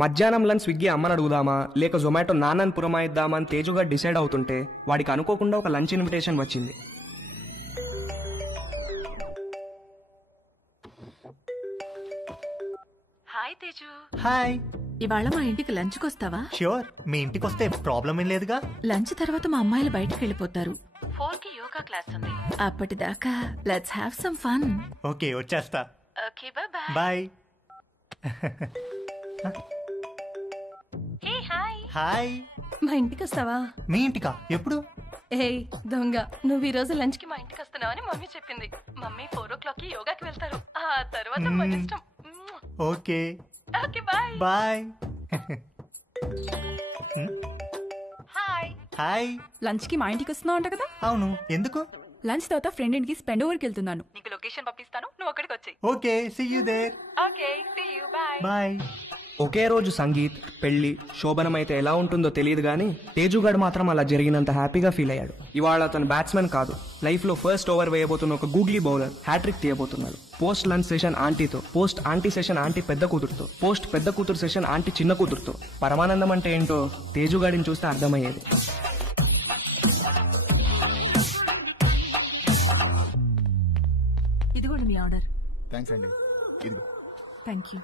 మధ్యాహ్నం lunch Swiggy అమ్మని అడుగుదామా లేక జొమాటో నాన్నని పురమాయిద్దామా అని తేజుగా డిసైడ్ అవుతుంటే వాడికి అనుకోకుండా ఒక లంచ్ ఇన్విటేషన్ వచ్చింది. హాయ్ తేజు. హాయ్. ఇవాళ మా ఇంటికి లంచ్కి వస్తావా? ష్యూర్. మీ ఇంటికి వస్తే ప్రాబ్లం ఏం లేదుగా. లంచ్ తర్వాత మా అమ్మాయిలు బయటకు వెళ్ళిపోతారు. 4కి యోగా క్లాస్ ఉంది. అప్పటిదాకా let's have some fun. Okay, వచ్చేస్తా. Okay, bye bye. Hey hi. Hi. మా ఇంటికి వస్తావా? మీ ఇంటికా? ఎప్పుడు? ఏయ్ దొంగ, నువ్వు ఈ రోజు లంచ్ కి మా ఇంటికి వస్తున్నావని మమ్మీ చెప్పింది. మమ్మీ 4 o'clockకి యోగాకి వెళ్తారు. ఆ తర్వాత మన ఇష్టం. Okay okay, bye bye. Hi. Hi. Lunch కి మా ఇంటికి వస్తున్నావు అంట కదా? అవును, ఎందుకు? లంచ్ తర్వాత ఫ్రెండ్ ఇంటికి స్పెండ్ ఓవర్కి వెళ్తున్నాను. నీకు లొకేషన్ పంపిస్తాను, నువ్వు అక్కడికి వచ్చేయ్. Okay, see you there. Okay, see you, bye bye. ఒకే రోజు సంగీత్, పెళ్లి, శోభనం అయితే ఎలా ఉంటుందో తెలియదు కానీ తేజుగాడు మాత్రం అలా జరిగినంత హ్యాపీగా ఫీల్ అయ్యాడు. ఇవాళ అతను బ్యాట్స్మెన్ కాదు, లైఫ్ లో ఫస్ట్ ఓవర్ వేయబోతున్న ఒక గూగ్లీ బౌలర్ హ్యాట్రిక్ తీయబోతున్నాడు. పోస్ట్ లంచ్ సెషన్ ఆంటీతో, పోస్ట్ ఆంటీ సెషన్ ఆంటీ పెద్ద కూతురుతో, పోస్ట్ పెద్ద కూతురు సెషన్ ఆంటీ చిన్న కూతురుతో. పరమానందం అంటే ఏంటో తేజుగాడిని చూస్తే అర్థమయ్యేది. ఇదిగోండి మీ ఆర్డర్. థ్యాంక్స్ అండి. ఇదిగో. Thank you.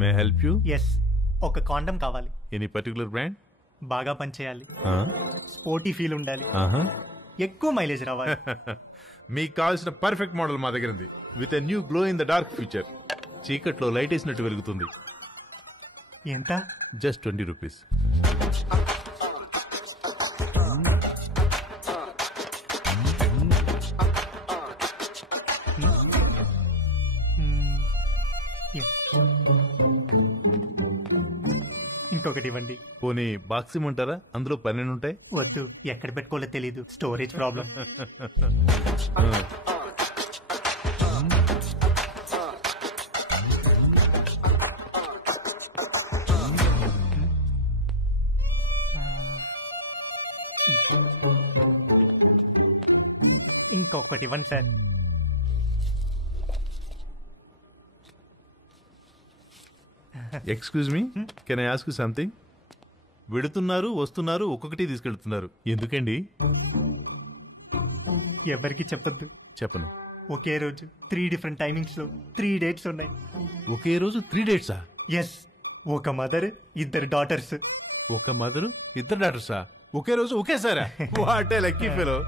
May help you? Yes, ఒక కాండం కావాలి. Any particular brand? బాగా పనిచేయాలి, స్పోర్టీ ఫీల్ ఉండాలి, ఎక్కువ మైలేజ్ రావాలి. మీకు కావాల్సిన పర్ఫెక్ట్ మోడల్ మా దగ్గర ఉంది. With a new glow in the dark future. చీకట్లో లైట్ వేసినట్టు వెలుగుతుంది. ఎంత? Just 20 rupees. ఇంకొకటి ఇవ్వండి. పోనీ బాక్స్ ఇమ్మంటారా? అందులో 12 ఉంటాయి. వద్దు, ఎక్కడ పెట్టుకోవాలో తెలీదు, స్టోరేజ్ ప్రాబ్లం. ఇంకొకటి ఇవ్వండి sir. Excuse me, can I ask you something? వెడుతున్నారు, వస్తున్నారు, ఒక్కొక్కటి తీసుకెళ్తున్నారు, ఎందుకండి? ఎవరికి చెప్పద్దు. చెప్పను. ఒకే రోజు 3 డిఫరెంట్ టైమింగ్స్ లో 3 డేట్స్ ఉన్నాయి. ఒకే రోజు 3 డేట్సా? ఎస్, ఒక మదర్, 2 డాటర్స్. ఒక మదరు, 2 డాటర్సా? ఒకే రోజు ఒకేసారా? What a lucky fellow.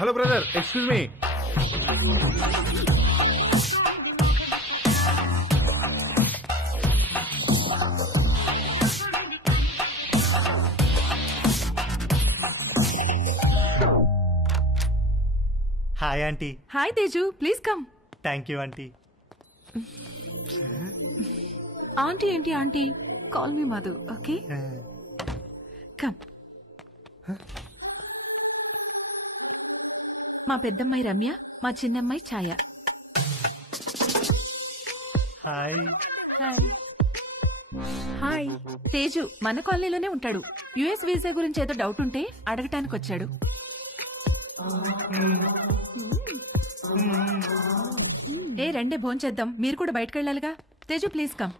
Hello brother, excuse me. Hi aunty. Hi Teju, please come. Thank you aunty. Aunty ఏంటి aunty? Call me Madhu, okay? Come. మా పెద్దమ్మాయి రమ్య, మా చిన్నమ్మాయి Chaya. Hi. Hi. Hi. Teju మన కాలనీలోనే ఉంటాడు. యుఎస్ వీసా గురించి ఏదో డౌట్ ఉంటే అడగటానికి వచ్చాడు. ఏ రండే భోంచేద్దాం, మీరు కూడా బయటకు వెళ్ళాలిగా. Teju please come.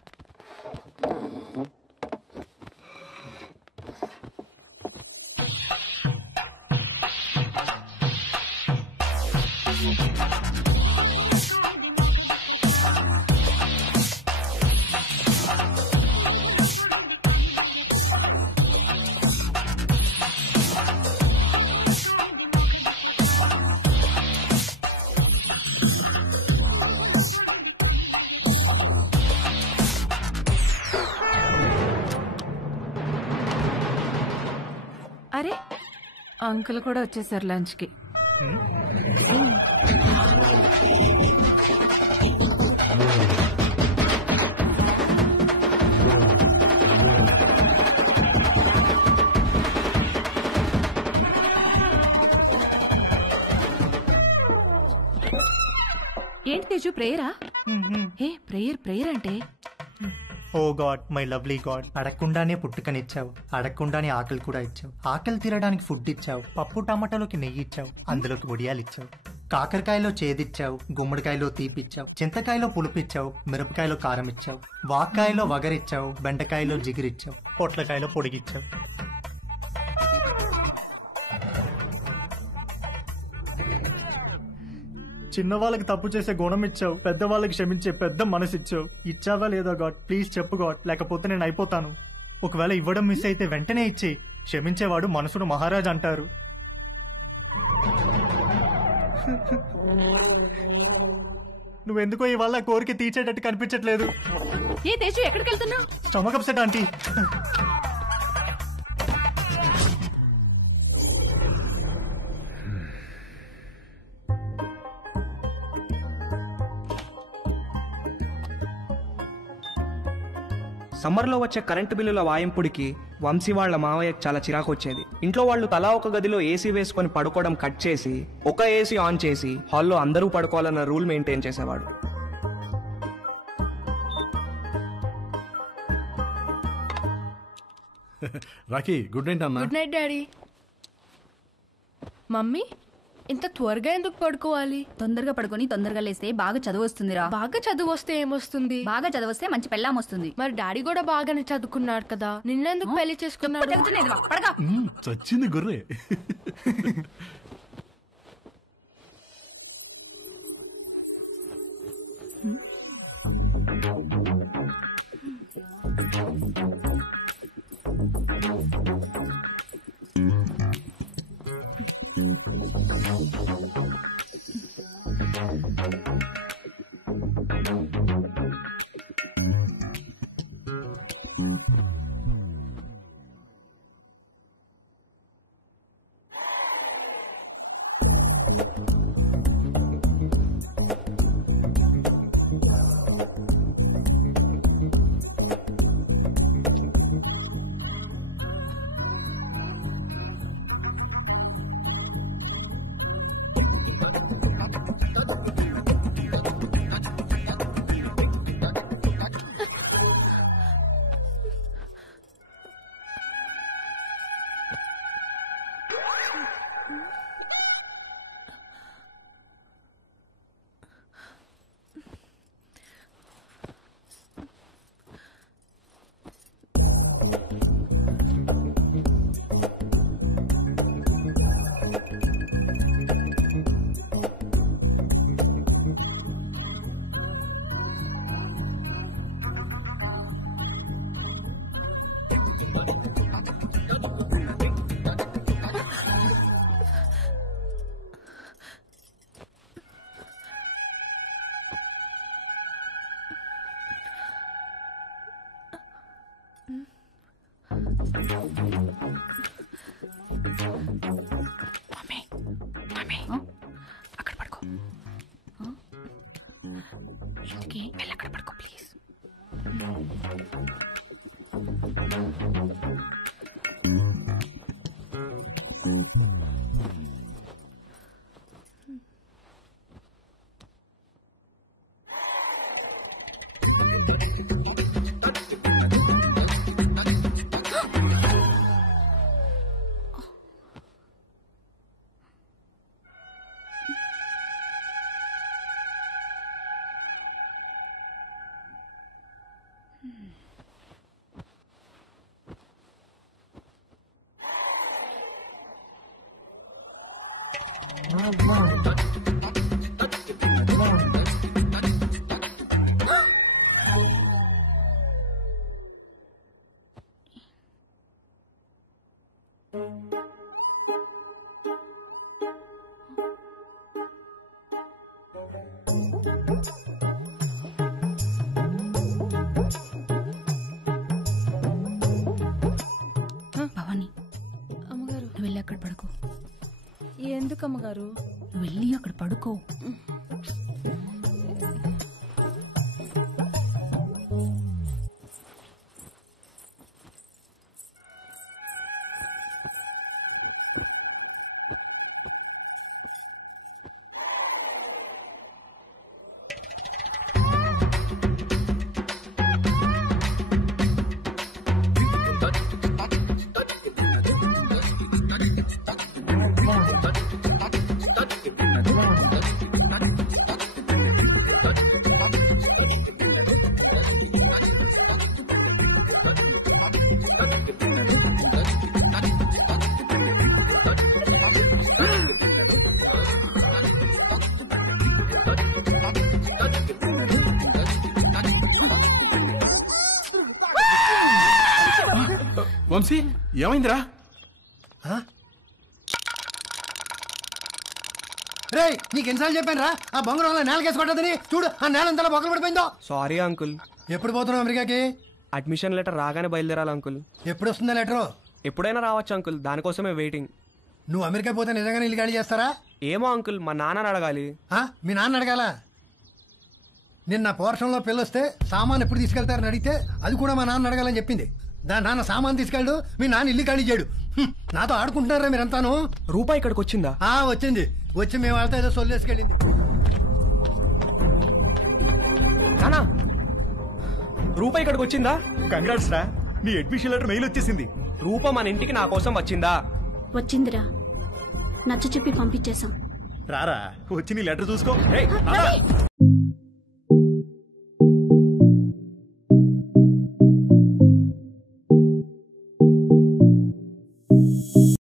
అంకుల్ కూడా వచ్చేసారు లంచ్ కి. ఏంటి తేజు ప్రేయరా? ఏ ప్రేయర్ అంటే? ఓ గాడ్, మై లవ్లీ గాడ్, అడగకుండానే పుట్టుకనిచ్చావు, అడగకుండానే ఆకలి కూడా ఇచ్చావు, ఆకలి తీరడానికి ఫుడ్ ఇచ్చావు, పప్పు టమాటాలోకి నెయ్యి ఇచ్చావు, అందులోకి వడియాలు ఇచ్చావు, కాకరకాయలో చేదిచ్చావు, గుమ్మడికాయలో తీపిచ్చావు, చింతకాయలో పులుపిచ్చావు, మిరపకాయలో కారం ఇచ్చావు, వాక్కాయలో వగరిచ్చావు, బెండకాయలో జిగిరిచ్చావు, పొట్లకాయలో పొడిగిచ్చావు. చిన్నవాళ్ళకి తప్పు చేసే గుణం ఇచ్చావు, పెద్దవాళ్ళకి క్షమించే పెద్ద మనసు ఇచ్చావు. ఇచ్చావా లేదా గాడ్? ప్లీజ్ చెప్పు గాడ్, లేకపోతే నేను అయిపోతాను. ఒకవేళ ఇవ్వడం మిస్ అయితే వెంటనే ఇచ్చి, క్షమించేవాడు మనసును మహారాజ్ అంటారు. నువ్వెందుకో ఇవాళ కోరిక తీర్చేటట్టు కనిపించట్లేదు. ఏ తేజు ఎక్కడికి వెళ్తున్నావు? Stomach upset aunty. సమ్మర్లో వచ్చే కరెంటు బిల్లుల వాయింపుడికి వంశీ వాళ్ళ మావయ్యకు చాలా చిరాకు వచ్చేది. ఇంట్లో వాళ్ళు తలా ఒక గదిలో ఏసీ వేసుకొని పడుకోవడం కట్ చేసి ఒక ఏసీ ఆన్ చేసి హాల్లో అందరూ పడుకోవాలన్న రూల్ మెయింటైన్ చేసేవాడు. రాఖీ, గుడ్ నైట్ అన్న. Good night daddy. మమ్మీ, ఇంత త్వరగా ఎందుకు పడుకోవాలి? తొందరగా పడుకొని తొందరగా లేస్తే బాగా చదువు వస్తుందిరా. బాగా చదువు వస్తే ఏమొస్తుంది? బాగా చదివస్తే మంచి పెళ్ళాం వస్తుంది. మరి డాడీ కూడా బాగానే చదువుకున్నాడు కదా, నిన్నెందుకు పెళ్లి చేసుకున్నాడు? చచ్చింది గుర్రే. అక్కడ పడుకో. ఇంటికి వెళ్ళి అక్కడ పడుకో ప్లీజ్. భవాని, అమ్మగారు, నువ్వు వెళ్ళి అక్కడ పడుకో. ఎందుకమ్మగారు? నువ్వు వెళ్ళి అక్కడ పడుకో. వంశీ ఏమైందిరా? రే నీకు ఎన్నిసార్లు చెప్పాను రా ఆ బొంగరంలో నేలకేసి కొట్టదని. చూడు ఆ నేల అంతా బొక్కలు పడిపోయిందో. Sorry uncle. ఎప్పుడు పోతున్నావు అమెరికాకి? అడ్మిషన్ లెటర్ రాగానే బయలుదేరాలి అంకుల్. ఎప్పుడు వస్తుందా లెటరు? ఎప్పుడైనా రావచ్చు అంకుల్, దానికోసమే వెయిటింగ్. నువ్వు అమెరికా పోతే నిజంగానే ఇల్లు ఖాళీ చేస్తారా? ఏమో అంకుల్, మా నాన్నని అడగాలి. మీ నాన్న అడగాల? నిన్న పోర్షన్లో పిల్లొస్తే సామాన్ ఎప్పుడు తీసుకెళ్తారని అడిగితే అది కూడా మా నాన్న అడగాలని చెప్పింది. దాని నాన్న సామాన్ తీసుకెళ్ళడు, మీ నాన్న ఇల్లు ఖాళీ చేయడు. నాతో ఆడుకుంటున్నారా మీరంతాను? రూపాయి ఇక్కడికి వచ్చిందా? వచ్చింది. వచ్చి మేము వాళ్ళతో ఏదో సొల్లేసుకెళ్ళింది. నానా రూపాయి ఇక్కడికి వచ్చిందా? కంగ్రాట్స్ రా, నీ అడ్మిషన్ లెటర్ మెయిల్ వచ్చేసింది. రూప మన ఇంటికి నా కోసం వచ్చిందా? వచ్చిందిరా, నచ్చ చెప్పి పంపించేశాం. రారా వచ్చి నీ లెటర్ చూసుకో.